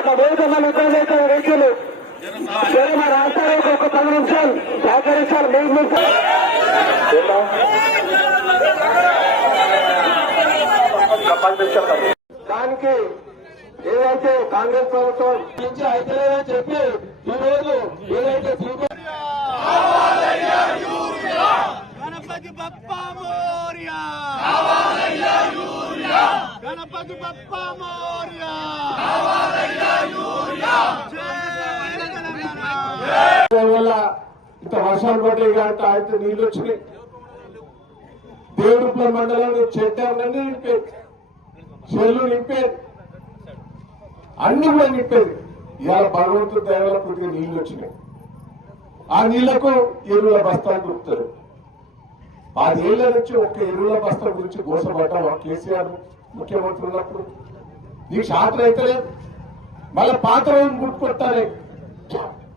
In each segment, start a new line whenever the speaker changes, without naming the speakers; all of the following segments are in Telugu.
అక్కడ పోతే మన ఇబ్బంది అవుతుంది రైతులు సరే మా రాష్ట్రానికి ఒక పది నిమిషాలు సహకరించాలి మీకు మీకు దానికి ఏదైతే కాంగ్రెస్ ప్రభుత్వం నుంచి అయితే లేదని చెప్పి ఈ రోజు ఏదైతే శ్రీకాకుళం
గణపతి బప్పా మోరియా గణపతి బప్పా మోరియా
ఇంత వర్షాలు పడ్డాయి కాబట్టి ఆయనతో నీళ్ళు వచ్చినాయి. దేవుడుపుల మండలంలో చెట్టాలన్నీ నింపేది చెల్లు నింపేది అన్ని కూడా నింపేది ఇవాళ భగవంతుడు దేవాల కొద్దిగా నీళ్ళు వచ్చినాయి. ఆ నీళ్ళకు ఎరువుల బస్తాలు దొరుకుతారు పదేళ్ళ నుంచి ఒక్క ఎరువుల బస్తా గురించి మోసపడ్డాం. కేసీఆర్ ముఖ్యమంత్రి ఉన్నప్పుడు. నీకు షాటర్ అయితే లేదు. మళ్ళీ పాత్ర రోజులు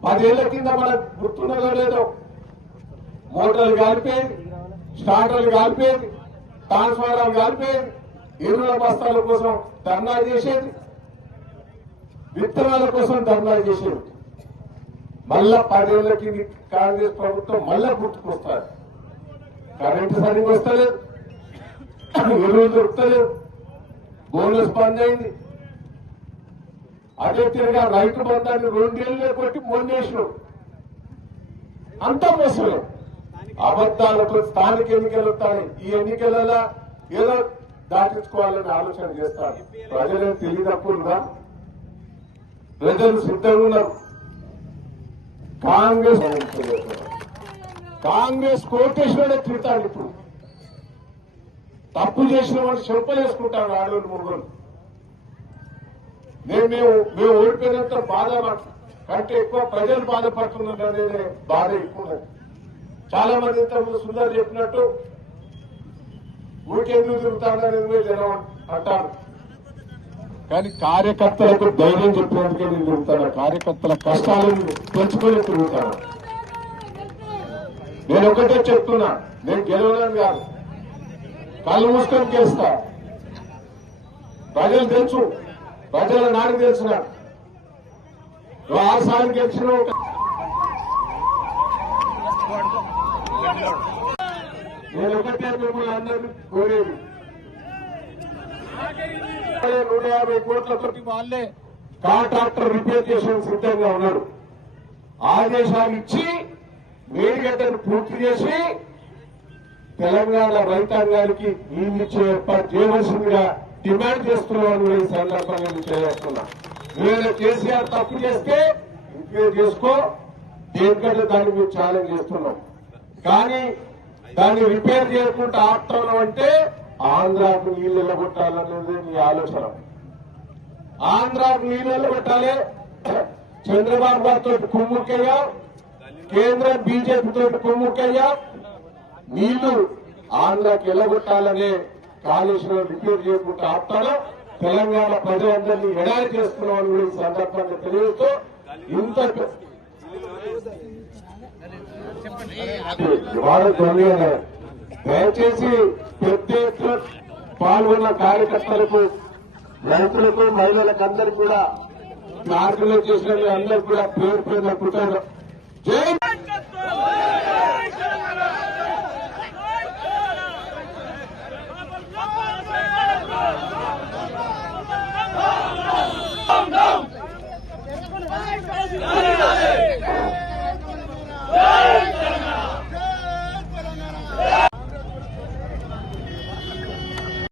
పదేళ్ళ కింద మనకు గుర్తున్నదో లేదో మోటార్లు కాలిపోయేది స్టార్టర్లు కాలిపోయేది ట్రాన్స్ఫార్మర్లు కాలిపోయేది ఎరువుల బస్తాల కోసం ధర్నా చేసేది విత్తనాల కోసం ధర్నా చేసేది. మళ్ళా పదేళ్ళకి కాంగ్రెస్ ప్రభుత్వం మళ్ళా గుర్తుకొస్తారు కరెంటు సరిగ్గా వస్తలేదు ఎరువులు దొరుకుతలేదు బోనస్ బంద్ అయింది. అదే తిరగా రైతు బంధాన్ని రెండేళ్ళే కొట్టి మొన్నేసినాడు అంతా మోసలు అబద్దాలతో స్థానిక ఎన్నికలు వస్తాయి. ఈ ఎన్నికలలో ఏదో దాటించుకోవాలని ఆలోచన చేస్తారు. ప్రజలు తెలియదప్పుడుగా ప్రజలు సిద్ధంగా ఉన్నారు. కాంగ్రెస్ కాంగ్రెస్ కోటేశ్వరుడే తిడతాడు ఇప్పుడు. తప్పు చేసిన వాడు చెంపలేసుకుంటాడు ఆడవాళ్ళు ముగ్గురు. నేను మేము మేము ఓడిపోయినంత బాధ కంటే ఎక్కువ ప్రజలు బాధపడుతున్నారు అనేది బాధ ఎక్కువ చాలా మంది ఇంతకుముందు సుందర్ చెప్పినట్టు ఊరికెందుకు తిరుగుతాడనేది మీరు జనం అంటారు. కానీ కార్యకర్తలకు ధైర్యం చెప్పినందుకే నేను తిరుగుతాను. కార్యకర్తల కష్టాలను పెంచుకొని తిరుగుతాను. నేను ఒకటే చెప్తున్నా నేను గెలవలేను కాదు. కళ్ళు మూసుకొని గెలుస్తా. ప్రజలు తెలుసు. ప్రజల నాడు తెలిసిన నువ్వు ఆరుసార్లు గెలిచినావు నేను ఒకటే మిమ్మల్ని అందరినీ కోరేది. నూట యాభై కోట్లతో వాళ్ళే కాంట్రాక్టర్ రిపేర్ చేసిన సిద్ధంగా ఉన్నాడు ఆదేశాలు ఇచ్చి మేడిగడ్డను పూర్తి చేసి తెలంగాణ రైతాంగానికి నీళ్ళు ఇచ్చే ఏర్పాటు చేయవలసిందిగా డిమాండ్ చేస్తున్నాను ఈ సందర్భంగా తెలియజేస్తున్నా. మీరు కేసీఆర్ తప్పు చేస్తే ఇంక్వైరీ చేసుకో? దేనికంటే దాన్ని మేము ఛాలెంజ్ చేస్తున్నాం. కానీ దాన్ని రిపేర్ చేయకుండా ఆపుతున్నాం అంటే ఆంధ్రాకు నీళ్ళు ఎల్లగొట్టాలనేది నీ ఆలోచన. ఆంధ్రాకు నీళ్ళు ఎల్లగొట్టాలి చంద్రబాబు గారితో కుమ్ముకయ్యా. కేంద్ర బీజేపీ తోటి కుమ్ముకయ్యా. నీళ్ళు ఆంధ్రాకి ఎల్లగొట్టాలనే కాళేశ్వరం రిపేర్ చేయకుండా ఆపుతాను తెలంగాణ ప్రజలందరినీ ఎడారి చేస్తున్నామని కూడా ఈ సందర్భంగా తెలియజేస్తూ ఇంత దయచేసి పెద్ద ఎత్తున పాల్గొన్న కార్యకర్తలకు రైతులకు మహిళలకు అందరికీ కూడా ఆర్గనైజ్ చేసిన అందరికీ కూడా పేరు పేరు కృతజ్ఞతలు. జై